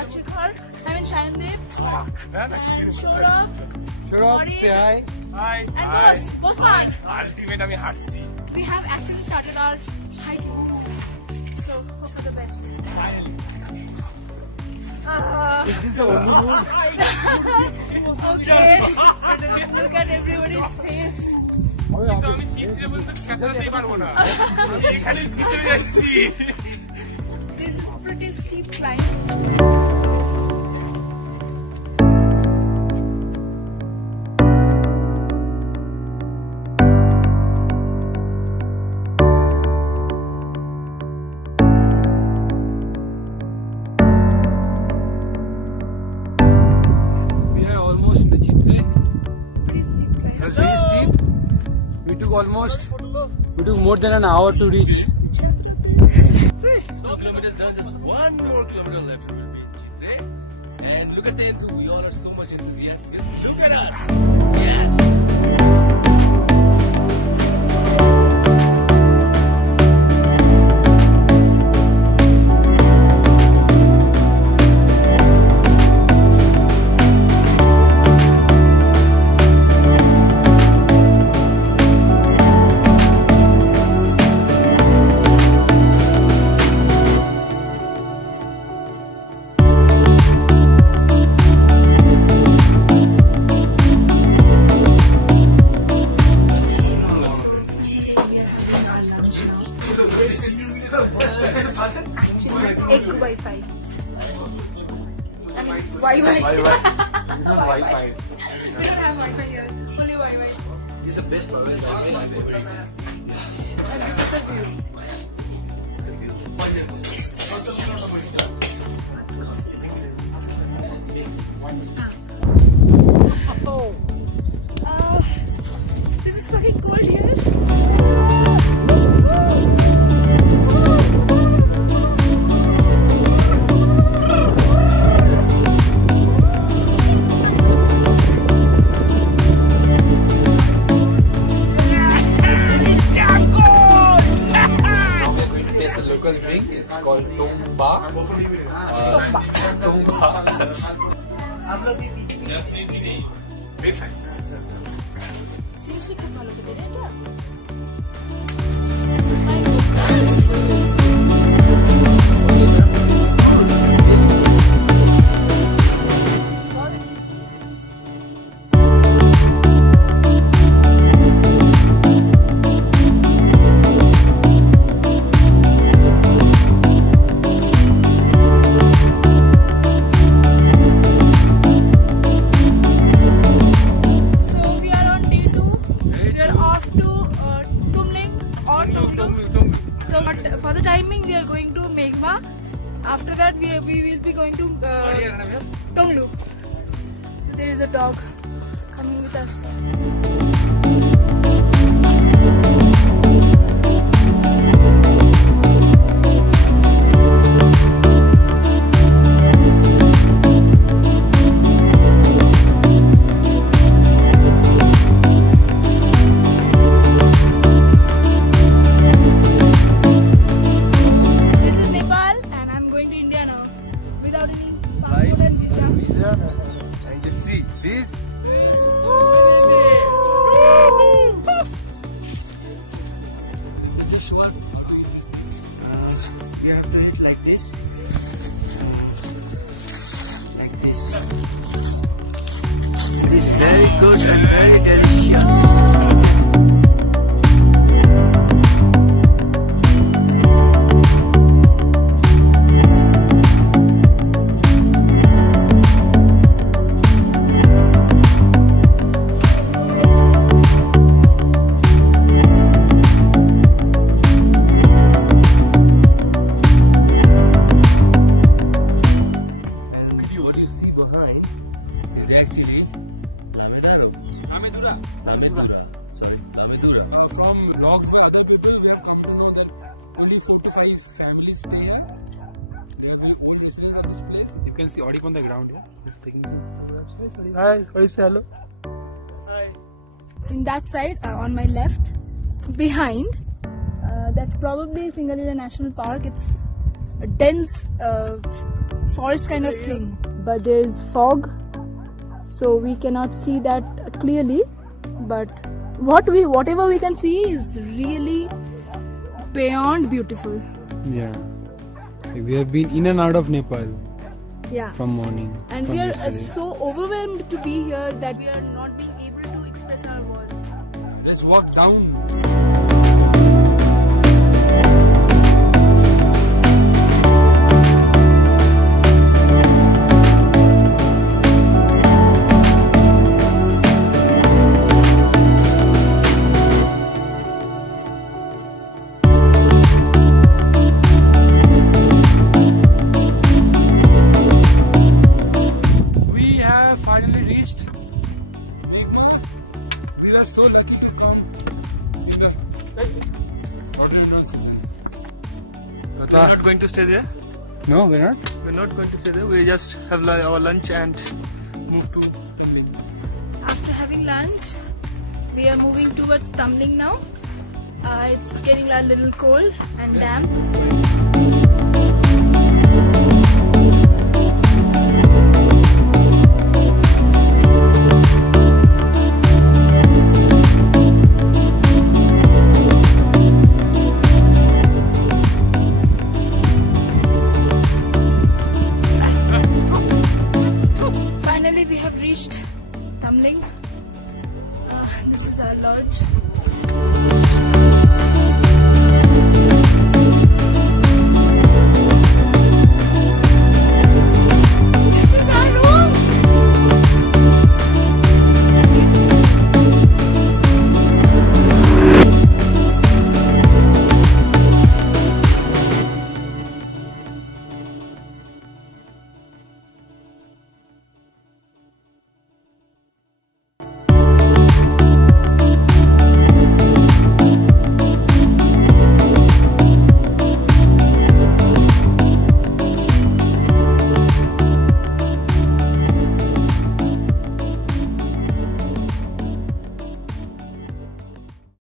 Rajshekhar, I'm in Shandip, and Shurab, say hi. Hi. And Osman. We have actually started our hiking, so hope for the best. Is this the only route? Okay, look at everybody's face. This is pretty steep climb. We took more than an hour to reach. 2 kilometers down, just 1 more kilometer left. It will be Chitray. And look at the enthusiasm. We all are so much enthusiastic. Just look at us. Yeah. Egg Wi-Fi. I mean, Wi-Fi. Wi-Fi. We don't have Wi-Fi here. Only Wi-Fi. This is the best part. And this is the view. This is fucking cold here. It's called Tumba. Seriously, come look at it. For the timing, we are going to Meghma. After that, we will be going to Tonglu. So there is a dog coming with us. And just see this. This was you have to hit like this. Like this. It is very good and very delicious. Lamaydhura. From vlogs by other people, we have come to know that only 4 to 5 families stay here. We only recently have this place. You can see Odip on the ground here. He's taking some photographs. Hi, Odip, say hello. Hi. In that side, on my left, behind, that's probably Singalila National Park. It's a dense forest kind of thing, but there is fog, so we cannot see that clearly. But whatever we can see is really beyond beautiful. Yeah. We have been in and out of Nepal. Yeah. From morning. And from we are yesterday. so overwhelmed to be here that we are not being able to express our words. Let's walk down. We are so lucky to come in the modern itself. We're not going to stay there. No, we're not. We're not going to stay there. We just have our lunch and move to Tumbling. After having lunch, we are moving towards Tumbling now. It's getting a little cold and damp.